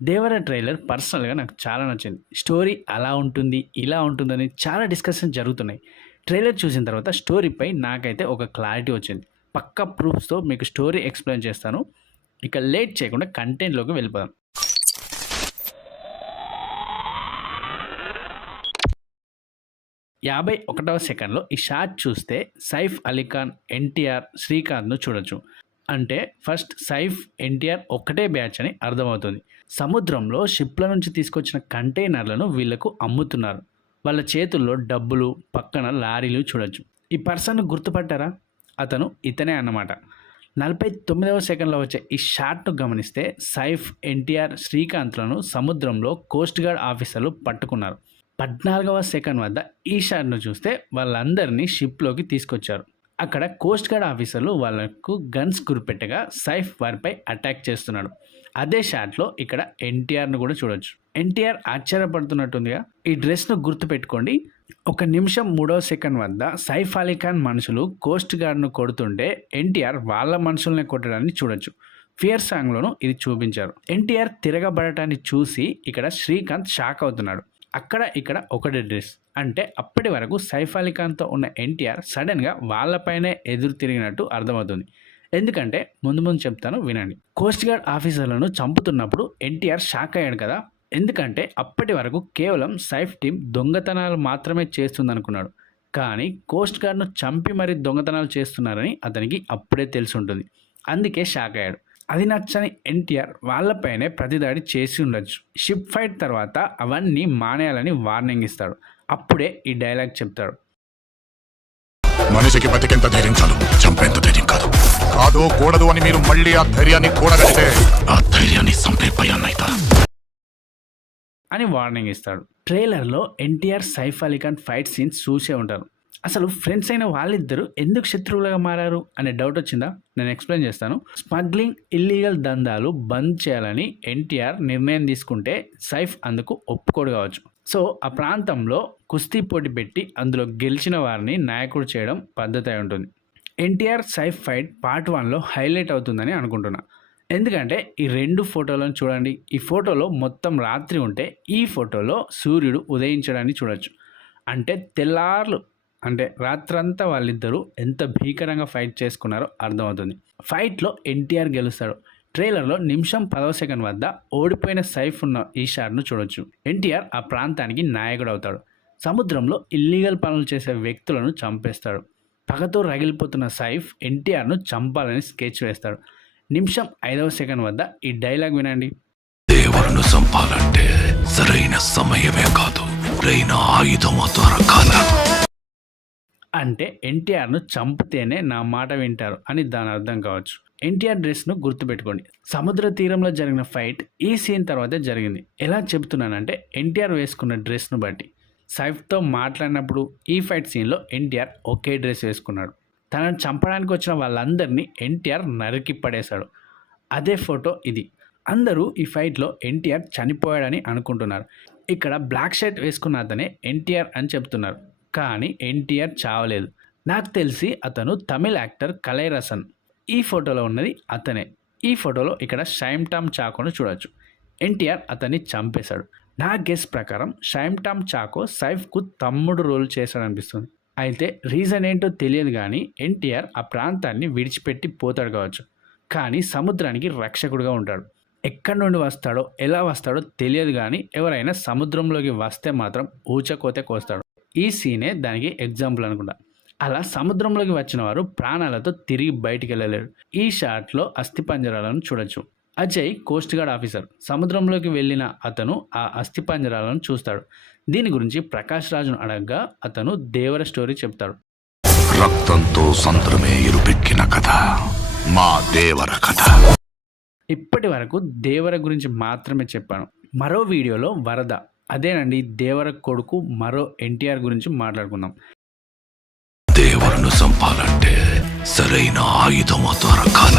దేవర trailer పర్సనల్‌గా నాకు చాలా నచ్చింది. స్టోరీ అలా ఉంటుంది, ఇలా ఉంటుందని చాలా డిస్కషన్ జరుగుతున్నాయి. ట్రైలర్ చూసిన తర్వాత స్టోరీపై నాకైతే ఒక క్లారిటీ వచ్చింది. పక్కా ప్రూఫ్స్‌తో మీకు స్టోరీ ఎక్స్‌ప్లెయిన్ చేస్తాను. ఇక లేట్ చేయకుండా కంటెంట్‌లోకి వెళ్ళిపోదాం. 51వ సెకండ్‌లో ఈ షాట్ చూస్తే సైఫ్ అలీ ఖాన్, ఎన్టీఆర్, శ్రీకాంత్‌ను చూడొచ్చు. అంటే ఫస్ట్ సైఫ్, ఎన్టీఆర్ ఒక్కటే బ్యాచ్ అని అర్థమవుతుంది. సముద్రంలో షిప్ల నుంచి తీసుకొచ్చిన కంటైనర్లను వీళ్లకు అమ్ముతున్నారు. వాళ్ళ చేతుల్లో డబ్బులు, పక్కన లారీలు చూడొచ్చు. ఈ పర్సన్ గుర్తుపట్టారా? అతను ఇతనే అన్నమాట. 49వ సెకండ్లో వచ్చే ఈ షాట్ను గమనిస్తే సైఫ్, ఎన్టీఆర్, శ్రీకాంత్లను సముద్రంలో కోస్ట్ గార్డ్ ఆఫీసర్లు పట్టుకున్నారు. 14వ సెకండ్ వద్ద ఈ షాట్ను చూస్తే వాళ్ళందరినీ షిప్లోకి తీసుకొచ్చారు. అక్కడ కోస్ట్ గార్డ్ ఆఫీసర్లు వాళ్లకు గన్స్ గురిపెట్టగా సైఫ్ వారిపై అటాక్ చేస్తున్నాడు. అదే షాట్లో ఇక్కడ ఎన్టీఆర్ను కూడా చూడొచ్చు. ఎన్టీఆర్ ఆశ్చర్యపడుతున్నట్టుందిగా. ఈ డ్రెస్ను గుర్తుపెట్టుకోండి. 1 నిమిషం 3వ సెకండ్ వద్ద సైఫ్ అలీ ఖాన్ మనుషులు కోస్ట్ గార్డ్ను కొడుతుంటే ఎన్టీఆర్ వాళ్ళ మనుషుల్ని కొట్టడాన్ని చూడొచ్చు. ఫియర్ సాంగ్లోనూ ఇది చూపించారు. ఎన్టీఆర్ తిరగబడటాన్ని చూసి ఇక్కడ శ్రీకాంత్ షాక్ అవుతున్నాడు. అక్కడ ఇక్కడ ఒకటి డ్రెస్ అంటే అప్పటి వరకు సైఫ్ అలీ ఖాన్తో ఉన్న ఎన్టీఆర్ సడన్గా వాళ్ళపైనే ఎదురు తిరిగినట్టు అర్థమవుతుంది. ఎందుకంటే ముందు చెప్తాను వినండి. కోస్ట్ గార్డ్ ఆఫీసర్లను చంపుతున్నప్పుడు ఎన్టీఆర్ షాక్ అయ్యాడు కదా. ఎందుకంటే అప్పటి వరకు కేవలం సైఫ్ టీం దొంగతనాలు మాత్రమే చేస్తుందనుకున్నాడు. కానీ కోస్ట్ గార్డ్ను చంపి మరీ దొంగతనాలు చేస్తున్నారని అతనికి అప్పుడే తెలిసి ఉంటుంది. అందుకే షాక్ అయ్యాడు. అది నచ్చని ఎన్టీఆర్ వాళ్ళపైనే ప్రతిదాడి చేసి ఉండొచ్చు. షిప్ ఫైట్ తర్వాత అవన్నీ మానేయాలని వార్నింగ్ ఇస్తాడు. అప్పుడే ఈ డైలాగ్ చెప్తాడు. మనిషికి బతికెంత ధైర్యం చాలు, చంపేంత ధైర్యం కాదు. కాదు కూడదు అని మీరు మళ్ళీ ఆ ధైర్యాన్ని కూడగలిగితే ఆ ధైర్యాన్ని చంపే భయాన్నైతా అని వార్నింగ్ ఇస్తాడు. ట్రైలర్లో ఎన్టీఆర్, సైఫ్ అలీ ఖాన్ ఫైట్ సీన్స్ చూసే ఉంటారు. అసలు ఫ్రెండ్స్ అయిన వాళ్ళిద్దరూ ఎందుకు శత్రువులుగా మారారు అనే డౌట్ వచ్చిందా? నేను ఎక్స్ప్లెయిన్ చేస్తాను. స్మగ్లింగ్, ఇల్లీగల్ దందాలు బంద్ చేయాలని ఎన్టీఆర్ నిర్ణయం తీసుకుంటే సైఫ్ అందుకు ఒప్పుకోడు కావచ్చు. సో ఆ ప్రాంతంలో కుస్తీ పోటీ పెట్టి అందులో గెలిచిన వారిని నాయకుడు చేయడం పద్ధతి అయి ఉంటుంది. ఎన్టీఆర్ సైఫ్ ఫైట్ పార్ట్ 1లో హైలైట్ అవుతుందని అనుకుంటున్నా. ఎందుకంటే ఈ 2 ఫోటోలను చూడండి. ఈ ఫోటోలో మొత్తం రాత్రి ఉంటే ఈ ఫోటోలో సూర్యుడు ఉదయించడాన్ని చూడొచ్చు. అంటే తెల్లార్లు అంటే రాత్రంతా వాళ్ళిద్దరూ ఎంత భీకరంగా ఫైట్ చేసుకున్నారో అర్థమవుతుంది. ఫైట్లో ఎన్టీఆర్ గెలుస్తాడు. ట్రైలర్లో నిమిషం 10వ సెకండ్ వద్ద ఓడిపోయిన సైఫ్ ఉన్న ఈ షాట్ను చూడొచ్చు. ఎన్టీఆర్ ఆ ప్రాంతానికి నాయకుడు అవుతాడు. సముద్రంలో ఇల్లీగల్ పనులు చేసే వ్యక్తులను చంపేస్తాడు. పగతో రగిలిపోతున్న సైఫ్ ఎన్టీఆర్ను చంపాలని స్కెచ్ వేస్తాడు. నిమిషం 5వ సెకండ్ వద్ద ఈ డైలాగ్ వినండి. దేవులను చంపాలంటే సరైన సమయమే కాదు, సరైన ఆయుధం దొరకాల. అంటే ఎన్టీఆర్ను చంపితేనే నా మాట వింటారు అని దాని అర్థం కావచ్చు. ఎన్టీఆర్ డ్రెస్ను గుర్తుపెట్టుకోండి. సముద్ర తీరంలో జరిగిన ఫైట్ ఈ సీన్ తర్వాతే జరిగింది. ఎలా చెబుతున్నానంటే ఎన్టీఆర్ వేసుకున్న డ్రెస్ను బట్టి. సైఫ్తో మాట్లాడినప్పుడు ఈ ఫైట్ సీన్లో ఎన్టీఆర్ ఒకే డ్రెస్ వేసుకున్నాడు. తనను చంపడానికి వచ్చిన వాళ్ళందరినీ ఎన్టీఆర్ నరికి పడేశాడు. అదే ఫోటో ఇది. అందరూ ఈ ఫైట్లో ఎన్టీఆర్ చనిపోయాడని అనుకుంటున్నారు. ఇక్కడ బ్లాక్ షర్ట్ వేసుకున్న అతనే ఎన్టీఆర్ అని చెప్తున్నారు. కానీ ఎన్టీఆర్ చావలేదు. నాకు తెలిసి అతను తమిళ యాక్టర్ కలైరసన్. ఈ ఫోటోలో ఉన్నది అతనే. ఈ ఫోటోలో ఇక్కడ షైమ్ టామ్ చాకోను చూడొచ్చు. ఎన్టీఆర్ అతన్ని చంపేశాడు. నా గెస్ ప్రకారం షైమ్ టామ్ చాకో సైఫ్కు తమ్ముడు రోల్ చేశాడనిపిస్తుంది. అయితే రీజన్ ఏంటో తెలియదు కానీ ఎన్టీఆర్ ఆ ప్రాంతాన్ని విడిచిపెట్టి పోతాడు కావచ్చు. కానీ సముద్రానికి రక్షకుడుగా ఉంటాడు. ఎక్కడి నుండి వస్తాడో ఎలా వస్తాడో తెలియదు కానీ ఎవరైనా సముద్రంలోకి వస్తే మాత్రం ఊచకోతే కోస్తాడు. ఈ సీనే దానికి ఎగ్జాంపుల్ అనుకుంటా. అలా సముద్రంలోకి వచ్చిన వారు ప్రాణాలతో తిరిగి బయటికి వెళ్ళలేరు. ఈ షాట్లో అస్థిపంజరాలను చూడొచ్చు. Ajay coast guard officer. సముద్రంలోకి వెళ్ళిన అతను ఆ అస్థిపంజరాలను చూస్తాడు. దీని గురించి ప్రకాష్ రాజును అడగగా అతను దేవర స్టోరీ చెప్తాడు. రక్తంతో సంద్రమే ఇరుపెక్కిన కథ మా దేవర కథ. ఇప్పటి వరకు దేవర గురించి మాత్రమే చెప్పాను. మరో వీడియోలో వరద, అదేనండి దేవర కొడుకు మరో ఎన్టీఆర్ గురించి మాట్లాడుకుందాం. దేవులను చంపాలంటే సరైన ఆయుధం దొరకాల.